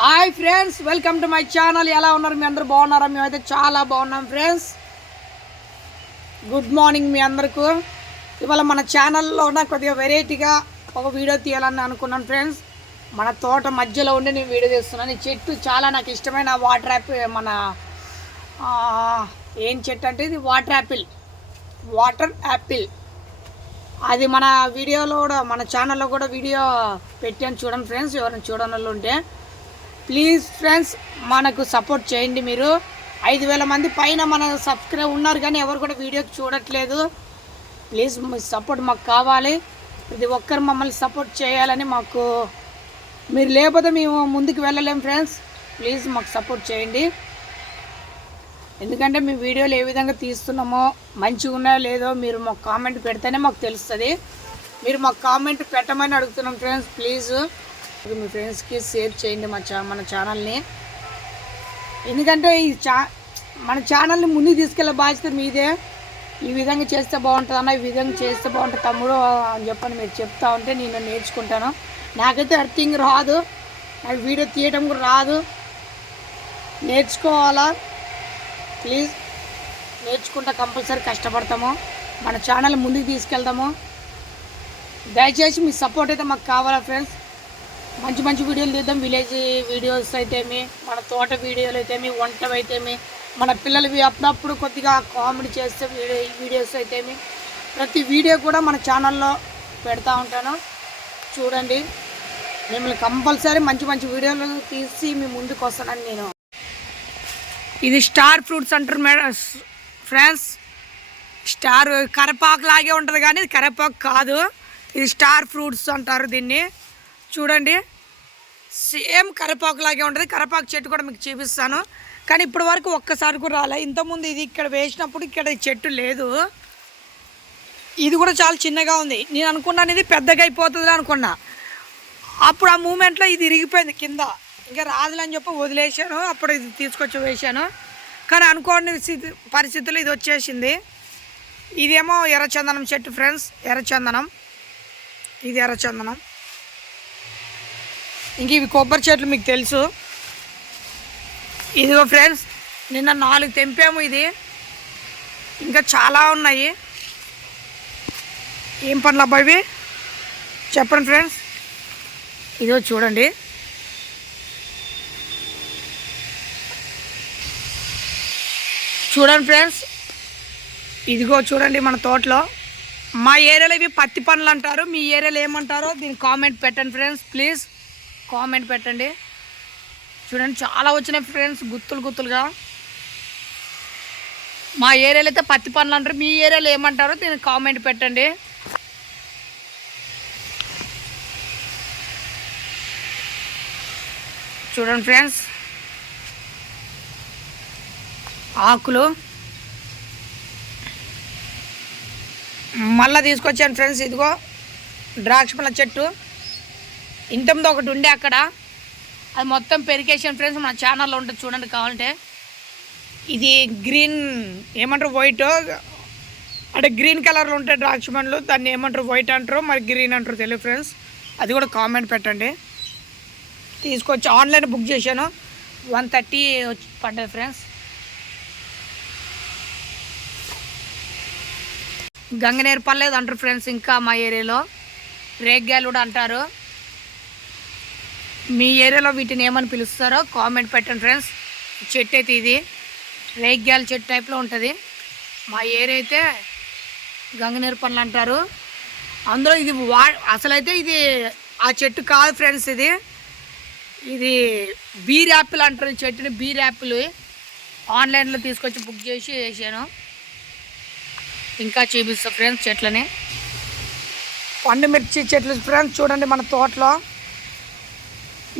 Hi friends, welcome to my channel. ఎలా ఉన్నారు? మీ అందరూ బాగున్నారా? మేమైతే చాలా బాగున్నాం ఫ్రెండ్స్. గుడ్ మార్నింగ్ మీ అందరికీ. ఇవాళ మన ఛానల్లో కొద్దిగా వెరైటీగా ఒక వీడియో తీయాలని అనుకున్నాను ఫ్రెండ్స్. మన తోట మధ్యలో ఉండి నేను వీడియో తీస్తున్నాను. ఈ చెట్టు చాలా నాకు ఇష్టమైన వాటర్ యాపిల్. ఏం చెట్టు అంటే ఇది వాటర్ యాపిల్. అది మన వీడియోలో కూడా, మన ఛానల్లో కూడా వీడియో పెట్టాను, చూడండి ఫ్రెండ్స్. ఎవరైనా చూడని వాళ్ళు ఉంటే ప్లీజ్ ఫ్రెండ్స్ మనకు సపోర్ట్ చేయండి. మీరు 5,000 మంది పైన మన సబ్స్క్రైబ్ ఉన్నారు, కానీ ఎవరు కూడా వీడియో చూడట్లేదు. ప్లీజ్ మీ సపోర్ట్ మాకు కావాలి. ప్రతి ఒక్కరు మమ్మల్ని సపోర్ట్ చేయాలని, మాకు మీరు లేకపోతే మేము ముందుకు వెళ్ళలేం ఫ్రెండ్స్. ప్లీజ్ మాకు సపోర్ట్ చేయండి. ఎందుకంటే మీ వీడియోలు ఏ విధంగా తీస్తున్నామో, మంచిగా ఉన్నాయో లేదో మీరు మాకు కామెంట్ పెడితేనే మాకు తెలుస్తుంది. మీరు మాకు కామెంట్ పెట్టమని అడుగుతున్నాం ఫ్రెండ్స్. ప్లీజ్ మీ ఫ్రెండ్స్కి షేర్ చేయండి మన ఛానల్ని. ఎందుకంటే మన ఛానల్ని ముందుకు తీసుకెళ్ళే బాధ్యత మీదే. ఈ విధంగా చేస్తే బాగుంటుంది అన్న, ఈ విధంగా చేస్తే బాగుంటుంది తమ్ముడు అని చెప్పని మీరు చెప్తా ఉంటే నేను నేర్చుకుంటాను. నాకైతే అర్థింగ్ రాదు, నాకు వీడియో తీయడం కూడా రాదు. నేర్చుకోవాలా ప్లీజ్. నేర్చుకుంటా, కంపల్సరీ కష్టపడతాము, మన ఛానల్ ముందుకు తీసుకెళ్తాము. దయచేసి మీ సపోర్ట్ అయితే మాకు కావాలా ఫ్రెండ్స్. మంచి మంచి వీడియోలు తీద్దాం. విలేజ్ వీడియోస్ అయితేమి, మన తోట వీడియోలు అయితేమి, వంట అయితేమి, మన పిల్లలవి అప్పుడప్పుడు కొద్దిగా కామెడీ చేస్తే వీడియోస్ అయితేమి, ప్రతి వీడియో కూడా మన ఛానల్లో పెడతా ఉంటాను. చూడండి, మిమ్మల్ని కంపల్సరీ మంచి మంచి వీడియోలు తీసి మీ ముందుకు వస్తానని నేను. ఇది స్టార్ ఫ్రూట్స్ అంటారు మేడం ఫ్రెండ్స్. స్టార్ కరేపాకు లాగే ఉంటుంది, కానీ ఇది కరేపాకు కాదు. ఇది స్టార్ ఫ్రూట్స్ అంటారు దీన్ని. చూడండి, సేమ్ కరేపాకు లాగే ఉంటుంది. కరేపాకు చెట్టు కూడా మీకు చూపిస్తాను, కానీ ఇప్పటి వరకు ఒక్కసారి కూడా రాలే. ఇంతకుముందు ఇది ఇక్కడ వేసినప్పుడు ఇక్కడ చెట్టు లేదు. ఇది కూడా చాలా చిన్నగా ఉంది. నేను అనుకున్నాను ఇది పెద్దగా అయిపోతుంది అనుకున్నా. అప్పుడు ఆ మూమెంట్లో ఇది ఇరిగిపోయింది కింద, ఇంకా రాదులని చెప్పి వదిలేసాను. అప్పుడు ఇది తీసుకొచ్చి వేసాను, కానీ అనుకోని పరిస్థితుల్లో ఇది వచ్చేసింది. ఇదేమో ఎర్రచందనం చెట్టు ఫ్రెండ్స్, ఎర్రచందనం. ఇది ఎర్రచందనం. ఇంక ఇవి కొబ్బరి చెట్లు మీకు తెలుసు. ఇదిగో ఫ్రెండ్స్, నిన్న 4 తెంపాము. ఇది ఇంకా చాలా ఉన్నాయి. ఏం పనులు అబ్బాయి చెప్పండి ఫ్రెండ్స్. ఇదిగో చూడండి, చూడండి ఫ్రెండ్స్. ఇదిగో చూడండి మన తోటలో. మా ఏరియాలో ఇవి పత్తి పనులు అంటారు, మీ ఏరియాలో ఏమంటారో దీన్ని కామెంట్ పెట్టండి ఫ్రెండ్స్. ప్లీజ్ కామెంట్ పెట్టండి. చూడండి, చాలా వచ్చినాయి ఫ్రెండ్స్, గుత్తులుగా. మా ఏరియాలో అయితే పత్తి పనులు అంటారు, మీ ఏరియాలో ఏమంటారో దీన్ని కామెంట్ పెట్టండి. చూడండి ఫ్రెండ్స్, ఆకులు మళ్ళీ తీసుకొచ్చాను ఫ్రెండ్స్. ఇదిగో ద్రాక్ష పళ్ళ చెట్టు. ఇంతకుముందు ఒకటి ఉండే అక్కడ, అది మొత్తం పెరికేషన్ ఫ్రెండ్స్. మన ఛానల్లో ఉంటుంది, చూడండి కావాలంటే. ఇది గ్రీన్ ఏమంటారు, వైట్ అంటే గ్రీన్ కలర్లో ఉంటాయి ద్రాక్ష పండ్లు. దాన్ని ఏమంటారు, వైట్ అంటారు మరి గ్రీన్ అంటారు తెలియదు ఫ్రెండ్స్. అది కూడా కామెంట్ పెట్టండి. తీసుకొచ్చి ఆన్లైన్ బుక్ చేశాను, 130 పడ్డది ఫ్రెండ్స్. గంగనేరు పర్లేదు అంటారు ఫ్రెండ్స్. ఇంకా మా ఏరియాలో రేగ్గాయలు కూడా అంటారు. మీ ఏరియాలో వీటిని ఏమని పిలుస్తారో కామెంట్ పెట్టండి ఫ్రెండ్స్. చెట్టు అయితే ఇది రేగ్గాయల చెట్టు టైప్లో ఉంటుంది. మా ఏరియా అయితే గంగనేరు పండ్లు అంటారు. అందులో ఇది అసలైతే ఇది ఆ చెట్టు కాదు ఫ్రెండ్స్. ఇది బీర్ యాపిల్ అంటారు. ఈ చెట్టుని బీర్ యాపిల్ ఆన్లైన్లో తీసుకొచ్చి బుక్ చేసి వేసాను. ఇంకా చూపిస్తా ఫ్రెండ్స్ చెట్లని. పండు మిర్చి చెట్లు ఫ్రెండ్స్. చూడండి మన తోటలో.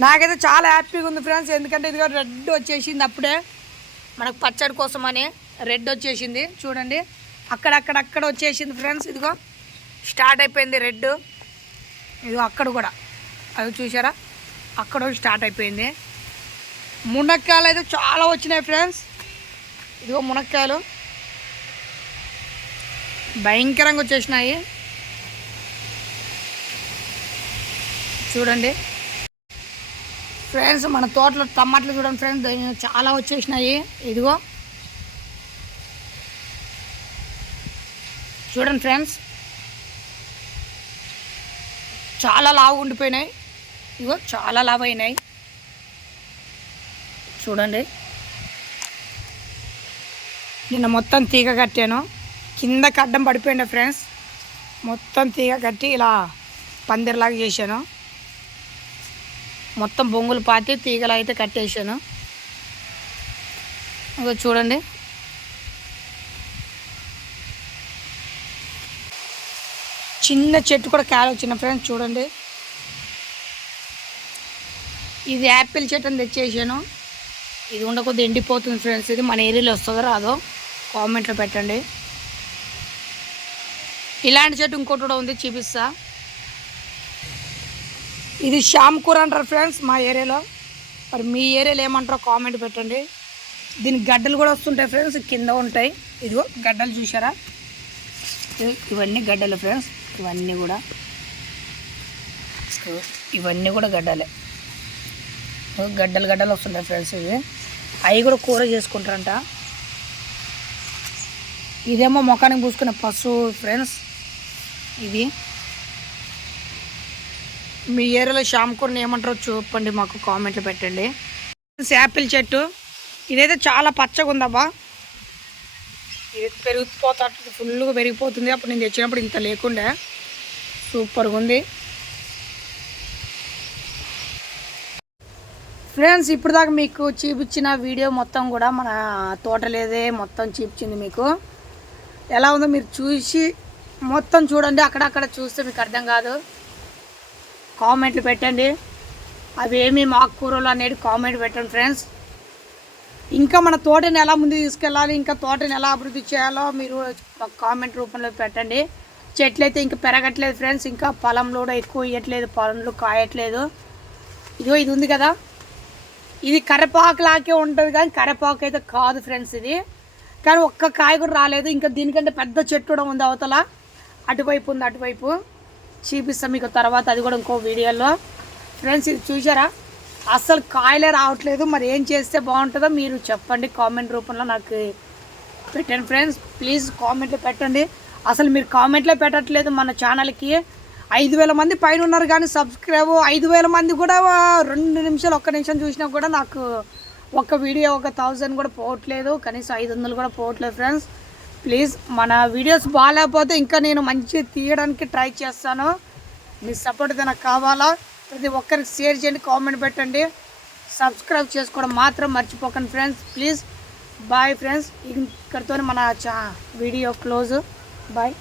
నాకైతే చాలా హ్యాపీగా ఉంది ఫ్రెండ్స్, ఎందుకంటే ఇదిగో రెడ్ వచ్చేసింది. అప్పుడే మనకు పచ్చడి కోసం అని రెడ్ వచ్చేసింది. చూడండి, అక్కడ వచ్చేసింది ఫ్రెండ్స్. ఇదిగో స్టార్ట్ అయిపోయింది రెడ్. ఇదిగో అక్కడ కూడా, అది చూసారా, అక్కడ స్టార్ట్ అయిపోయింది. మునక్కాయలు అయితే చాలా వచ్చినాయి ఫ్రెండ్స్. ఇదిగో మునక్కాయలు భయంకరంగా వచ్చేసినాయి. చూడండి, ఫ్రెండ్స్ మన తోటలో టమాటాలు చూడండి ఫ్రెండ్స్, చాలా వచ్చేసినాయి. ఇదిగో చూడండి ఫ్రెండ్స్, చాలా లావు ఉండిపోయినాయి. ఇదిగో చాలా లావు అయినాయి చూడండి. నిన్న మొత్తం తీగ కట్టాను, కిందకి అడ్డం పడిపోయింది ఫ్రెండ్స్. మొత్తం తీగ కట్టి ఇలా పందిరిలాగా చేశాను. మొత్తం బొంగులు పాతి తీగలు అయితే కట్టేసాను. ఇదిగో చూడండి. చిన్న చెట్టు కూడా కాయలు వచ్చిన ఫ్రెండ్స్ చూడండి. ఇది యాపిల్ చెట్టు అని తెచ్చేసాను. ఇది ఉండకొద్ది ఎండిపోతుంది ఫ్రెండ్స్. ఇది మన ఏరియాలో వస్తుందో రాదో కామెంట్లో పెట్టండి. ఇలాంటి చెట్టు ఇంకోటి కూడా ఉంది, చూపిస్తా. ఇది శ్యామకూర అంటారు ఫ్రెండ్స్ మా ఏరియాలో. మరి మీ ఏరియాలో ఏమంటారో కామెంట్ పెట్టండి. దీనికి గడ్డలు కూడా వస్తుంటాయి ఫ్రెండ్స్, కింద ఉంటాయి. ఇదిగో గడ్డలు చూసారా, ఇవన్నీ గడ్డలు ఫ్రెండ్స్. ఇవన్నీ కూడా గడ్డలే. గడ్డలు గడ్డలు వస్తుంటాయి ఫ్రెండ్స్. ఇవి అవి కూడా కూర చేసుకుంటారంట. ఇదేమో ముఖానికి పూసుకునే పసుపు ఫ్రెండ్స్. ఇది మీ ఏరియాలో శ్యామకూరని ఏమంటారో చూపండి, మాకు కామెంట్లు పెట్టండి. యాపిల్ చెట్టు ఇదైతే చాలా పచ్చగా ఉందబ్బా. ఇది పెరిగిపోతుంది, ఫుల్గా పెరిగిపోతుంది. అప్పుడు నేను తెచ్చినప్పుడు ఇంత లేకుండే, సూపర్గా ఉంది ఫ్రెండ్స్. ఇప్పుడు దాకా మీకు చూపించిన వీడియో మొత్తం కూడా మన తోటలేదే మొత్తం చూపించింది. మీకు ఎలా ఉందో మీరు చూసి మొత్తం చూడండి. అక్కడక్కడ చూస్తే మీకు అర్థం కాదు, కామెంట్లు పెట్టండి. అవి ఏమి ఆకుకూరలు అనేది కామెంట్ పెట్టండి ఫ్రెండ్స్. ఇంకా మన తోటని ఎలా ముందుకు తీసుకెళ్ళాలి, ఇంకా తోటని ఎలా అభివృద్ధి చేయాలో మీరు కామెంట్ రూపంలో పెట్టండి. చెట్లు అయితే ఇంకా పెరగట్లేదు ఫ్రెండ్స్, ఇంకా పొలంలో కూడా ఎక్కువ ఇవ్వట్లేదు, పొలంలో కాయట్లేదు. ఇదిగో ఇది ఉంది కదా, ఇది కరివేపాకు లాగే ఉంటుంది కానీ కరివేపాకు అయితే కాదు ఫ్రెండ్స్. ఇది కానీ ఒక్క కాయ కూడా రాలేదు. ఇంకా దీనికంటే పెద్ద చెట్టు కూడా ఉంది అవతల, అటువైపు ఉంది. అటువైపు చూపిస్తాం మీకు తర్వాత, అది కూడా ఇంకో వీడియోలో ఫ్రెండ్స్. ఇది చూసారా, అస్సలు కాయలే రావట్లేదు. మరి ఏం చేస్తే బాగుంటుందో మీరు చెప్పండి, కామెంట్ రూపంలో నాకు పెట్టండి ఫ్రెండ్స్. ప్లీజ్ కామెంట్లో పెట్టండి. అసలు మీరు కామెంట్లో పెట్టట్లేదు. మన ఛానల్కి 5,000 మంది పైన ఉన్నారు కానీ సబ్స్క్రైబ్ 5,000 మంది కూడా 2 నిమిషాలు 1 నిమిషం చూసినా కూడా నాకు ఒక వీడియో 1,000 కూడా పోవట్లేదు, కనీసం 500 కూడా పోవట్లేదు ఫ్రెండ్స్. ప్లీజ్ మన వీడియోస్ బాగాలేకపోతే ఇంకా నేను మంచి తీయడానికి ట్రై చేస్తాను. మీ సపోర్ట్ అయితే నాకు కావాలా. ప్రతి ఒక్కరికి షేర్ చేయండి, కామెంట్ పెట్టండి, సబ్స్క్రైబ్ చేసుకోవడం మాత్రం మర్చిపోకండి ఫ్రెండ్స్. Please bye friends. ఇక్కడితో మన వీడియో క్లోజ్. బాయ్.